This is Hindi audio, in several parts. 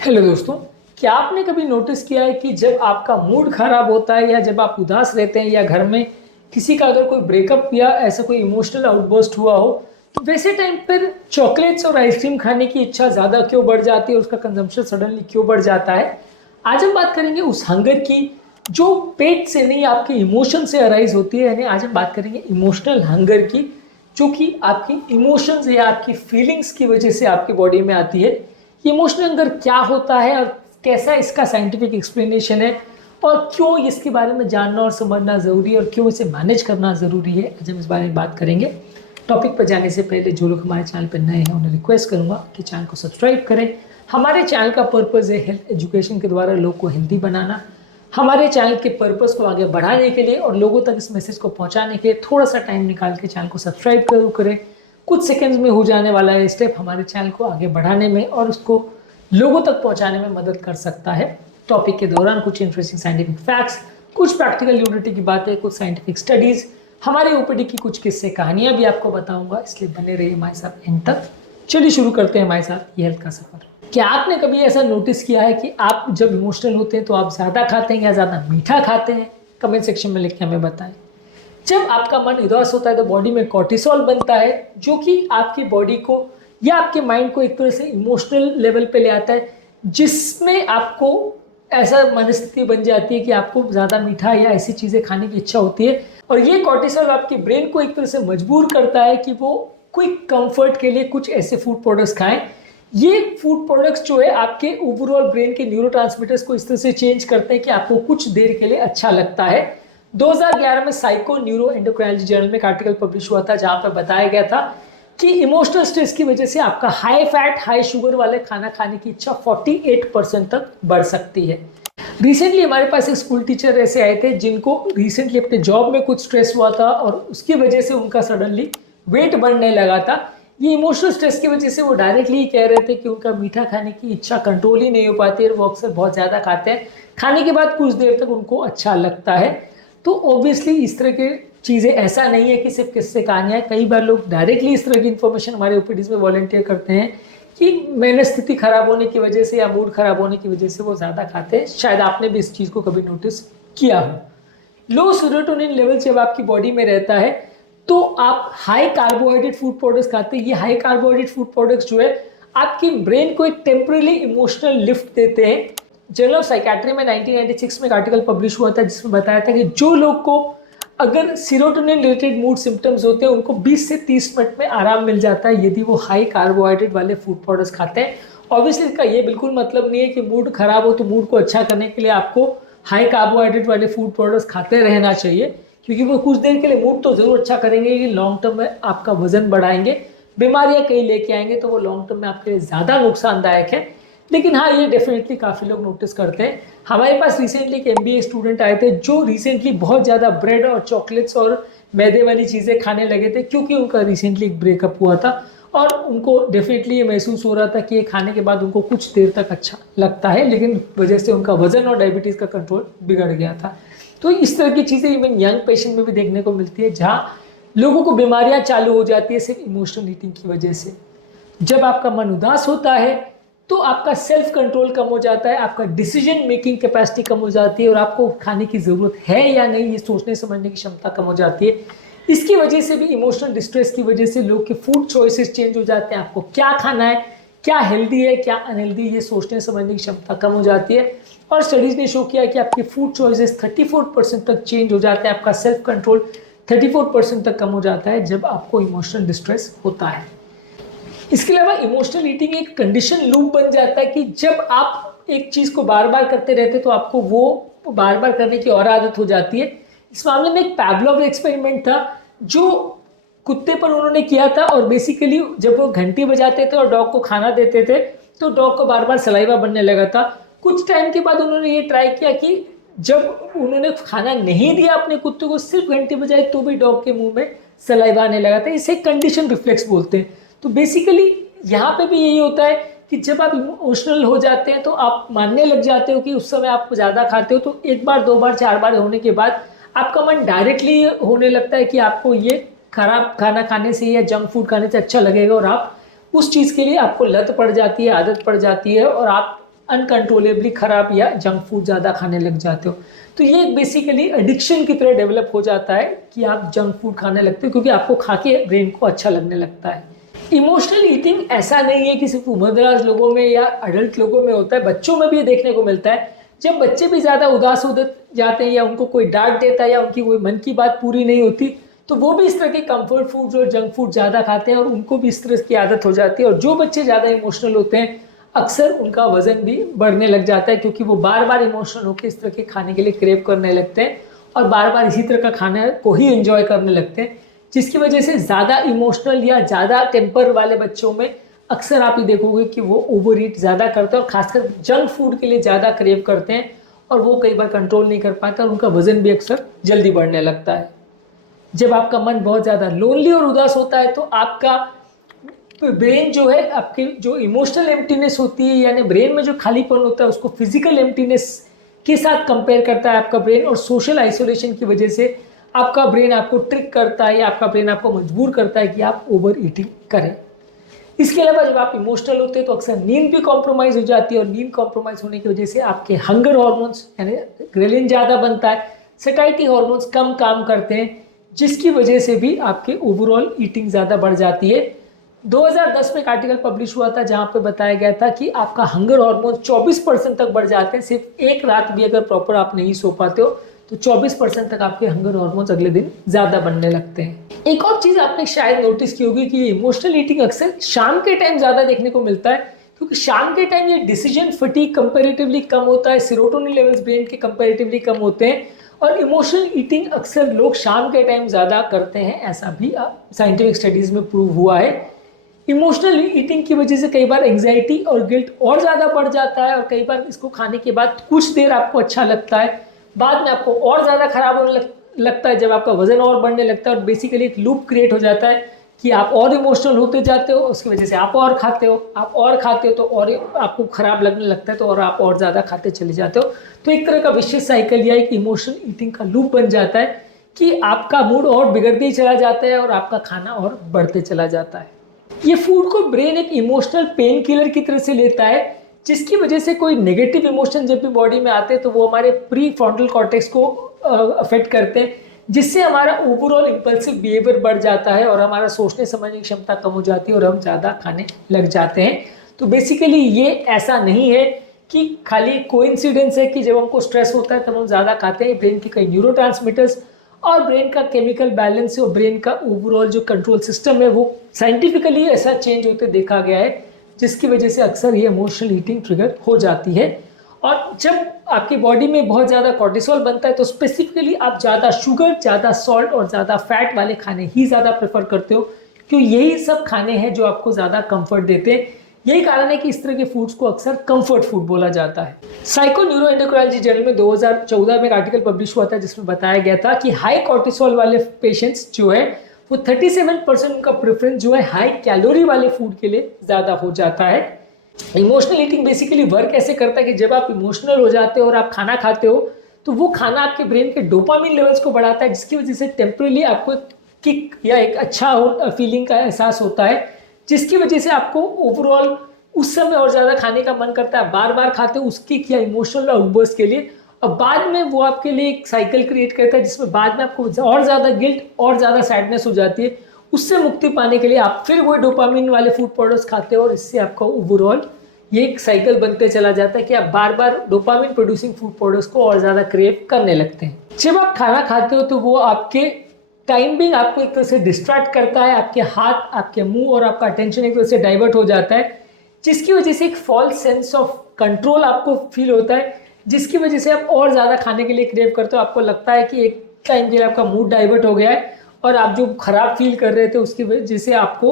हेलो दोस्तों। क्या आपने कभी नोटिस किया है कि जब आपका मूड खराब होता है या जब आप उदास रहते हैं या घर में किसी का अगर कोई ब्रेकअप या ऐसा कोई इमोशनल आउटबर्स्ट हुआ हो, तो वैसे टाइम पर चॉकलेट्स और आइसक्रीम खाने की इच्छा ज़्यादा क्यों बढ़ जाती है और उसका कंजम्पशन सडनली क्यों बढ़ जाता है। आज हम बात करेंगे उस हंगर की जो पेट से नहीं आपके इमोशन से अराइज होती है। यानी आज हम बात करेंगे इमोशनल हंगर की, जो कि आपकी इमोशंस या आपकी फीलिंग्स की वजह से आपकी बॉडी में आती है। इमोशनल हंगर क्या होता है और कैसा इसका साइंटिफिक एक्सप्लेनेशन है और क्यों इसके बारे में जानना और समझना ज़रूरी है और क्यों इसे मैनेज करना ज़रूरी है, आज हम इस बारे में बात करेंगे। टॉपिक पर जाने से पहले जो लोग हमारे चैनल पर नए हैं उन्हें रिक्वेस्ट करूंगा कि चैनल को सब्सक्राइब करें। हमारे चैनल का पर्पज़ है हेल्थ एजुकेशन के द्वारा लोग को हेल्दी बनाना। हमारे चैनल के पर्पज़ को आगे बढ़ाने के लिए और लोगों तक इस मैसेज को पहुंचाने के लिए थोड़ा सा टाइम निकाल के चैनल को सब्सक्राइब जरूर करें। कुछ सेकंड्स में हो जाने वाला है स्टेप हमारे चैनल को आगे बढ़ाने में और उसको लोगों तक पहुंचाने में मदद कर सकता है। टॉपिक के दौरान कुछ इंटरेस्टिंग साइंटिफिक फैक्ट्स, कुछ प्रैक्टिकल यूटिलिटी की बातें, कुछ साइंटिफिक स्टडीज, हमारे ओपीडी की कुछ किस्से कहानियां भी आपको बताऊंगा, इसलिए बने रहिए हमारे साथ एंड तक। चलिए शुरू करते हैं हमारे साथ ये हेल्थ का सफर। क्या आपने कभी ऐसा नोटिस किया है कि आप जब इमोशनल होते हैं तो आप ज़्यादा खाते हैं या ज़्यादा मीठा खाते हैं? कमेंट सेक्शन में लिख के हमें बताएं। जब आपका मन उदास होता है तो बॉडी में कॉर्टिसोल बनता है, जो कि आपकी बॉडी को या आपके माइंड को एक तरह से इमोशनल लेवल पे ले आता है, जिसमें आपको ऐसा मनस्थिति बन जाती है कि आपको ज़्यादा मीठा या ऐसी चीज़ें खाने की इच्छा होती है। और ये कॉर्टिसोल आपके ब्रेन को एक तरह से मजबूर करता है कि वो क्विक कंफर्ट के लिए कुछ ऐसे फूड प्रोडक्ट्स खाएं। ये फूड प्रोडक्ट्स जो है आपके ओवरऑल ब्रेन के न्यूरोट्रांसमीटर्स को इस तरह से चेंज करते हैं कि आपको कुछ देर के लिए अच्छा लगता है। 2011 में साइको न्यूरो एंडोक्राइनोलॉजी जर्नल में एक आर्टिकल पब्लिश हुआ था जहां पर बताया गया था कि इमोशनल स्ट्रेस की वजह से आपका हाई फैट हाई शुगर वाले खाना खाने की इच्छा 48% तक बढ़ सकती है। रिसेंटली हमारे पास एक स्कूल टीचर ऐसे आए थे जिनको रिसेंटली अपने जॉब में कुछ स्ट्रेस हुआ था और उसकी वजह से उनका सडनली वेट बढ़ने लगा था। ये इमोशनल स्ट्रेस की वजह से वो डायरेक्टली ही कह रहे थे कि उनका मीठा खाने की इच्छा कंट्रोल ही नहीं हो पाती है, वो अक्सर बहुत ज़्यादा खाते हैं, खाने के बाद कुछ देर तक उनको अच्छा लगता है। तो ऑब्वियसली इस तरह की चीज़ें, ऐसा नहीं है कि सिर्फ किस्से कहानियाँ, कई बार लोग डायरेक्टली इस तरह की इन्फॉर्मेशन हमारे ओपीडीज में वॉलंटियर करते हैं कि मेरी स्थिति खराब होने की वजह से या मूड खराब होने की वजह से वो ज़्यादा खाते हैं। शायद आपने भी इस चीज़ को कभी नोटिस किया हो। लो सेरोटोनिन लेवल जब आपकी बॉडी में रहता है तो आप हाई कार्बोहाइड्रेट फूड प्रोडक्ट्स खाते हैं। ये हाई कार्बोहाइड्रेट फूड प्रोडक्ट्स जो है आपकी ब्रेन को एक टेम्पररी इमोशनल लिफ्ट देते हैं। जर्नल ऑफ साइकेट्री में 1996 में एक आर्टिकल पब्लिश हुआ था जिसमें बताया था कि जो लोग को अगर सीरोटोनिन रिलेटेड मूड सिम्टम्स होते हैं उनको 20 से 30 मिनट में आराम मिल जाता है यदि वो हाई कार्बोहाइड्रेट वाले फूड प्रोडक्ट्स खाते हैं। ऑब्वियसली इसका ये बिल्कुल मतलब नहीं है कि मूड खराब हो तो मूड को अच्छा करने के लिए आपको हाई कार्बोहाइड्रेट वाले फूड प्रोडक्ट्स खाते रहना चाहिए, क्योंकि वो कुछ देर के लिए मूड तो जरूर अच्छा करेंगे लेकिन लॉन्ग टर्म में आपका वजन बढ़ाएंगे, बीमारियां कहीं लेके आएंगे, तो वो लॉन्ग टर्म में आपके लिए ज़्यादा नुकसानदायक है। लेकिन हाँ, ये डेफिनेटली काफ़ी लोग नोटिस करते हैं। हमारे पास रिसेंटली एक MBA स्टूडेंट आए थे जो रिसेंटली बहुत ज़्यादा ब्रेड और चॉकलेट्स और मैदे वाली चीज़ें खाने लगे थे क्योंकि उनका रिसेंटली एक ब्रेकअप हुआ था और उनको डेफिनेटली ये महसूस हो रहा था कि ये खाने के बाद उनको कुछ देर तक अच्छा लगता है, लेकिन वजह से उनका वजन और डायबिटीज़ का कंट्रोल बिगड़ गया था। तो इस तरह की चीज़ें इवन यंग पेशेंट में भी देखने को मिलती है जहाँ लोगों को बीमारियाँ चालू हो जाती है सिर्फ इमोशनल ईटिंग की वजह से। जब आपका मन उदास होता है तो आपका सेल्फ कंट्रोल कम हो जाता है, आपका डिसीजन मेकिंग कैपेसिटी कम हो जाती है और आपको खाने की ज़रूरत है या नहीं ये सोचने समझने की क्षमता कम हो जाती है। इसकी वजह से भी इमोशनल डिस्ट्रेस की वजह से लोग के फूड चॉइसेस चेंज हो जाते हैं। आपको क्या खाना है, क्या हेल्दी है, क्या अनहेल्दी, ये सोचने समझने की क्षमता कम हो जाती है। और स्टडीज़ ने शो किया कि आपके फूड चॉइसेस 34% तक चेंज हो जाते हैं, आपका सेल्फ कंट्रोल 34% तक कम हो जाता है जब आपको इमोशनल डिस्ट्रेस होता है। इसके अलावा इमोशनल ईटिंग एक कंडीशन लूप बन जाता है कि जब आप एक चीज़ को बार बार करते रहते तो आपको वो बार बार करने की और आदत हो जाती है। इस मामले में एक पैवलोव एक्सपेरिमेंट था जो कुत्ते पर उन्होंने किया था और बेसिकली जब वो घंटी बजाते थे और डॉग को खाना देते थे तो डॉग को बार बार सलाइवा बनने लगा था। कुछ टाइम के बाद उन्होंने ये ट्राई किया कि जब उन्होंने खाना नहीं दिया अपने कुत्ते को, सिर्फ घंटी बजाई, तो भी डॉग के मुंह में सलाइवा आने लगा था। इसे कंडीशन रिफ्लेक्स बोलते हैं। तो बेसिकली यहाँ पे भी यही होता है कि जब आप इमोशनल हो जाते हैं तो आप मानने लग जाते हो कि उस समय आप ज़्यादा खाते हो, तो एक बार, दो बार, चार बार होने के बाद आपका मन डायरेक्टली होने लगता है कि आपको ये खराब खाना खाने से या जंक फूड खाने से अच्छा लगेगा और आप उस चीज़ के लिए आपको लत पड़ जाती है, आदत पड़ जाती है और आप अनकंट्रोलेबली खराब या जंक फूड ज़्यादा खाने लग जाते हो। तो ये बेसिकली एडिक्शन की तरह डेवलप हो जाता है कि आप जंक फूड खाने लगते हो क्योंकि आपको खा के ब्रेन को अच्छा लगने लगता है। इमोशनल ईटिंग ऐसा नहीं है कि सिर्फ उम्रदराज लोगों में या अडल्ट लोगों में होता है, बच्चों में भी ये देखने को मिलता है। जब बच्चे भी ज़्यादा उदास हो जाते हैं या उनको कोई डांट देता है या उनकी कोई मन की बात पूरी नहीं होती, तो वो भी इस तरह के कंफर्ट फूड्स और जंक फूड ज़्यादा खाते हैं और उनको भी इस तरह की आदत हो जाती है। और जो बच्चे ज़्यादा इमोशनल होते हैं अक्सर उनका वजन भी बढ़ने लग जाता है क्योंकि वो बार बार इमोशनल होकर इस तरह के खाने के लिए क्रेव करने लगते हैं और बार बार इसी तरह का खाने को ही एंजॉय करने लगते हैं, जिसकी वजह से ज़्यादा इमोशनल या ज़्यादा टेम्पर वाले बच्चों में अक्सर आप ये देखोगे कि वो ओवर ईट ज़्यादा करते हैं और खासकर जंक फूड के लिए ज़्यादा क्रेव करते हैं और वो कई बार कंट्रोल नहीं कर पाते और उनका वजन भी अक्सर जल्दी बढ़ने लगता है। जब आपका मन बहुत ज़्यादा लोनली और उदास होता है तो आपका ब्रेन जो है, आपकी जो इमोशनल एम्प्टीनेस होती है यानी ब्रेन में जो खालीपन होता है उसको फिजिकल एम्प्टीनेस के साथ कंपेयर करता है आपका ब्रेन, और सोशल आइसोलेशन की वजह से आपका ब्रेन आपको ट्रिक करता है या आपका ब्रेन आपको मजबूर करता है कि आप ओवर ईटिंग करें। इसके अलावा जब आप इमोशनल होते हैं तो अक्सर नींद भी कॉम्प्रोमाइज़ हो जाती है और नींद कॉम्प्रोमाइज़ होने की वजह से आपके हंगर हार्मोन्स यानी ग्रेलिन ज़्यादा बनता है, सैटिस्फैक्टरी हार्मोन्स कम काम करते हैं, जिसकी वजह से भी आपके ओवरऑल ईटिंग ज़्यादा बढ़ जाती है। 2010 में एक आर्टिकल पब्लिश हुआ था जहाँ पे बताया गया था कि आपका हंगर हार्मोन 24% तक बढ़ जाते हैं। सिर्फ एक रात भी अगर प्रॉपर आप नहीं सो पाते हो तो 24% तक आपके हंगर हार्मोन्स अगले दिन ज़्यादा बनने लगते हैं। एक और चीज़ आपने शायद नोटिस की होगी कि इमोशनल ईटिंग अक्सर शाम के टाइम ज़्यादा देखने को मिलता है क्योंकि शाम के टाइम ये डिसीजन फटीग कंपेरेटिवली कम होता है, सेरोटोनिन लेवल्स ब्रेन के कंपेरेटिवली कम होते हैं और इमोशनल ईटिंग अक्सर लोग शाम के टाइम ज़्यादा करते हैं, ऐसा भी साइंटिफिक स्टडीज़ में प्रूव हुआ है। इमोशनल ईटिंग की वजह से कई बार एंग्जाइटी और गिल्ट और ज़्यादा बढ़ जाता है और कई बार इसको खाने के बाद कुछ देर आपको अच्छा लगता है, बाद में आपको और ज़्यादा खराब होने लगता है जब आपका वजन और बढ़ने लगता है और बेसिकली एक लूप क्रिएट हो जाता है कि आप और इमोशनल होते जाते हो, उसकी वजह से आप और खाते हो, आप और खाते हो तो और आपको खराब लगने लगता है तो और आप और ज़्यादा खाते चले जाते हो। तो एक तरह का विशेष साइकिल या एक इमोशनल ईटिंग का लूप बन जाता है कि आपका मूड और बिगड़ते ही चला जाता है और आपका खाना और बढ़ते चला जाता है। ये फूड को ब्रेन एक इमोशनल पेन किलर की तरह से लेता है, जिसकी वजह से कोई नेगेटिव इमोशन जब भी बॉडी में आते हैं तो वो हमारे प्री फ्रंटल कॉर्टेक्स को अफेक्ट करते हैं, जिससे हमारा ओवरऑल इम्पल्सिव बिहेवियर बढ़ जाता है और हमारा सोचने समझने की क्षमता कम हो जाती है और हम ज़्यादा खाने लग जाते हैं। तो बेसिकली ये ऐसा नहीं है कि खाली कोइंसिडेंस है कि जब हमको स्ट्रेस होता है तब हम ज़्यादा खाते हैं। ब्रेन के कई न्यूरोट्रांसमीटर्स और ब्रेन का केमिकल बैलेंस और ब्रेन का ओवरऑल जो कंट्रोल सिस्टम है वो साइंटिफिकली ऐसा चेंज होते देखा गया है, जिसकी वजह से अक्सर ये इमोशनल ईटिंग ट्रिगर हो जाती है। और जब आपकी बॉडी में बहुत ज़्यादा कॉर्टिसोल बनता है तो स्पेसिफिकली आप ज़्यादा शुगर, ज़्यादा सॉल्ट और ज़्यादा फैट वाले खाने ही ज़्यादा प्रेफर करते हो क्योंकि यही सब खाने हैं जो आपको ज़्यादा कंफर्ट देते हैं। यही कारण है कि इस तरह के फूड्स को अक्सर कंफर्ट फूड बोला जाता है। साइको न्यूरोएंडोक्राइनोलॉजी जर्नल में 2014 में एक आर्टिकल पब्लिश हुआ था जिसमें बताया गया था कि हाई कॉर्टिसोल वाले पेशेंट्स जो है वो 37% उनका प्रेफरेंस जो है हाई कैलोरी वाले फूड के लिए ज़्यादा हो जाता है। इमोशनल ईटिंग बेसिकली वर्क ऐसे करता है कि जब आप इमोशनल हो जाते हो और आप खाना खाते हो तो वो खाना आपके ब्रेन के डोपामिन लेवल्स को बढ़ाता है, जिसकी वजह से टेम्परली आपको किक या एक अच्छा फीलिंग का एहसास होता है, जिसकी वजह से आपको ओवरऑल उस समय और ज़्यादा खाने का मन करता है, बार बार खाते हो उस किक या इमोशनल आउटबर्स्ट के लिए। और बाद में वो आपके लिए एक साइकिल क्रिएट करता है जिसमें बाद में आपको और ज़्यादा गिल्ट और ज़्यादा सैडनेस हो जाती है। उससे मुक्ति पाने के लिए आप फिर वो डोपामिन वाले फूड प्रोडक्ट्स खाते हो और इससे आपका ओवरऑल ये एक साइकिल बनते चला जाता है कि आप बार बार डोपामिन प्रोड्यूसिंग फूड प्रोडक्ट्स को और ज़्यादा क्रेव करने लगते हैं। जब आप खाना खाते हो तो वो आपके टाइम बिंग आपको एक तरह से डिस्ट्रैक्ट करता है, आपके हाथ, आपके मुंह और आपका अटेंशन एक तरह से डाइवर्ट हो जाता है, जिसकी वजह से एक फॉल्स सेंस ऑफ कंट्रोल आपको फील होता है, जिसकी वजह से आप और ज़्यादा खाने के लिए क्रेव करते हो। आपको लगता है कि एक टाइम के लिए आपका मूड डाइवर्ट हो गया है और आप जो खराब फील कर रहे थे उसकी वजह से आपको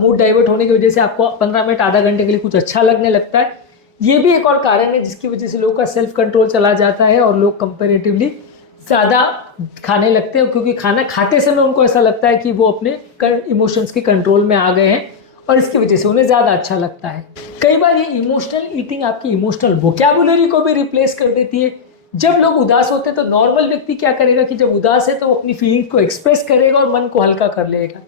मूड डाइवर्ट होने की वजह से आपको 15 मिनट आधा घंटे के लिए कुछ अच्छा लगने लगता है। ये भी एक और कारण है जिसकी वजह से लोगों का सेल्फ कंट्रोल चला जाता है और लोग कंपेरेटिवली ज़्यादा खाने लगते हैं क्योंकि खाना खाते समय उनको ऐसा लगता है कि वो अपने इमोशंस के कंट्रोल में आ गए हैं और इसकी वजह से उन्हें ज़्यादा अच्छा लगता है। कई बार ये इमोशनल ईटिंग आपकी इमोशनल वोकैबुलरी को भी रिप्लेस कर देती है। जब लोग उदास होते हैं तो नॉर्मल व्यक्ति क्या करेगा कि जब उदास है तो वो अपनी फीलिंग को एक्सप्रेस करेगा और मन को हल्का कर लेगा,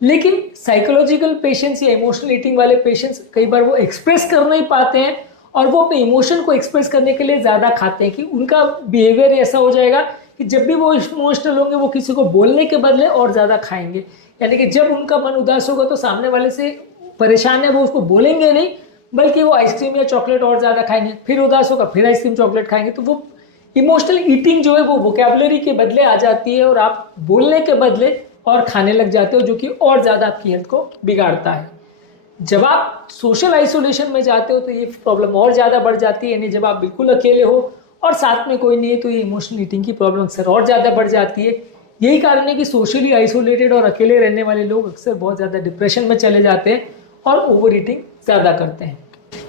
लेकिन साइकोलॉजिकल पेशेंट्स या इमोशनल ईटिंग वाले पेशेंट्स कई बार वो एक्सप्रेस कर नहीं पाते हैं और वो अपने इमोशन को एक्सप्रेस करने के लिए ज़्यादा खाते हैं कि उनका बिहेवियर ऐसा हो जाएगा कि जब भी वो इमोशनल होंगे वो किसी को बोलने के बदले और ज़्यादा खाएंगे। यानी कि जब उनका मन उदास होगा तो सामने वाले से परेशान है वो उसको बोलेंगे नहीं, बल्कि वो आइसक्रीम या चॉकलेट और ज़्यादा खाएंगे। फिर उदास होगा फिर आइसक्रीम चॉकलेट खाएंगे। तो वो इमोशनल ईटिंग जो है वो वोकेबलरी के बदले आ जाती है और आप बोलने के बदले और खाने लग जाते हो, जो कि और ज़्यादा आपकी हेल्थ को बिगाड़ता है। जब आप सोशल आइसोलेशन में जाते हो तो ये प्रॉब्लम और ज़्यादा बढ़ जाती है। यानी जब आप बिल्कुल अकेले हो और साथ में कोई नहीं है तो ये इमोशनल ईटिंग की प्रॉब्लम अक्सर और ज़्यादा बढ़ जाती है। यही कारण है कि सोशली आइसोलेटेड और अकेले रहने वाले लोग अक्सर बहुत ज़्यादा डिप्रेशन में चले जाते हैं और ओवर ईटिंग ज़्यादा करते हैं।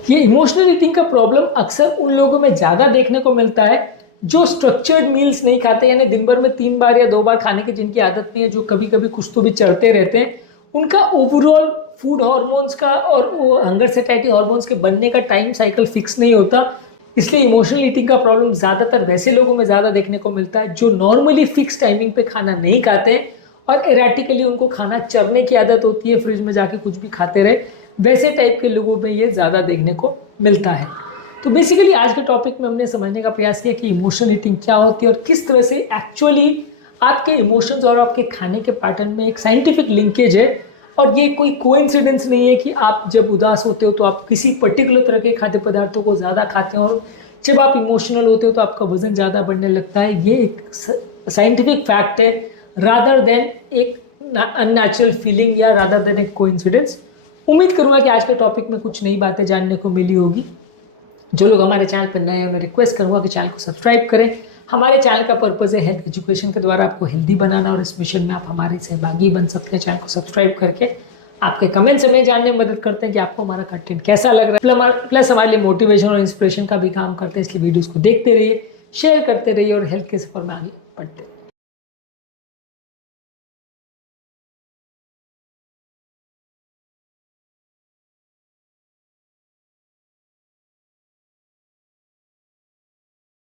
ये इमोशनल ईटिंग का प्रॉब्लम अक्सर उन लोगों में ज़्यादा देखने को मिलता है जो स्ट्रक्चर्ड मील्स नहीं खाते, यानी दिन भर में 3 बार या 2 बार खाने की जिनकी आदत नहीं है, जो कभी कभी कुछ तो भी चढ़ते रहते हैं। उनका ओवरऑल फूड हार्मोन्स का और वो हंगर सैटिस्फैक्शन हार्मोन्स के बनने का टाइम साइकिल फिक्स नहीं होता। इसलिए इमोशनल ईटिंग का प्रॉब्लम ज़्यादातर वैसे लोगों में ज़्यादा देखने को मिलता है जो नॉर्मली फिक्स टाइमिंग पे खाना नहीं खाते और एराटिकली उनको खाना चरने की आदत होती है, फ्रिज में जाके कुछ भी खाते रहे। वैसे टाइप के लोगों में ये ज़्यादा देखने को मिलता है। तो बेसिकली आज के टॉपिक में हमने समझने का प्रयास किया कि इमोशनल ईटिंग क्या होती है और किस तरह से एक्चुअली आपके इमोशंस और आपके खाने के पैटर्न में एक साइंटिफिक लिंकेज है। और ये कोई कोइंसिडेंस नहीं है कि आप जब उदास होते हो तो आप किसी पर्टिकुलर तरह के खाद्य पदार्थों को ज़्यादा खाते हैं और जब आप इमोशनल होते हो तो आपका वजन ज़्यादा बढ़ने लगता है। ये एक साइंटिफिक फैक्ट है रादर देन एक अननेचुरल फीलिंग या रादर देन एक कोइंसिडेंस। उम्मीद करूँगा कि आज के टॉपिक में कुछ नई बातें जानने को मिली होगी। जो लोग हमारे चैनल पर नए हैं उन्हें रिक्वेस्ट करूँगा कि चैनल को सब्सक्राइब करें। हमारे चैनल का पर्पज़ है हेल्थ एजुकेशन के द्वारा आपको हेल्दी बनाना और इस मिशन में आप हमारे सहभागी बन सकते हैं। चैनल को सब्सक्राइब करके आपके कमेंट्स हमें जानने में मदद करते हैं कि आपको हमारा कंटेंट कैसा लग रहा है, प्लस हमारे लिए मोटिवेशन और इंस्पिरेशन का भी काम करते हैं। इसलिए वीडियोज़ को देखते रहिए, शेयर करते रहिए और हेल्थ के सफर में आगे बढ़ते रहिए।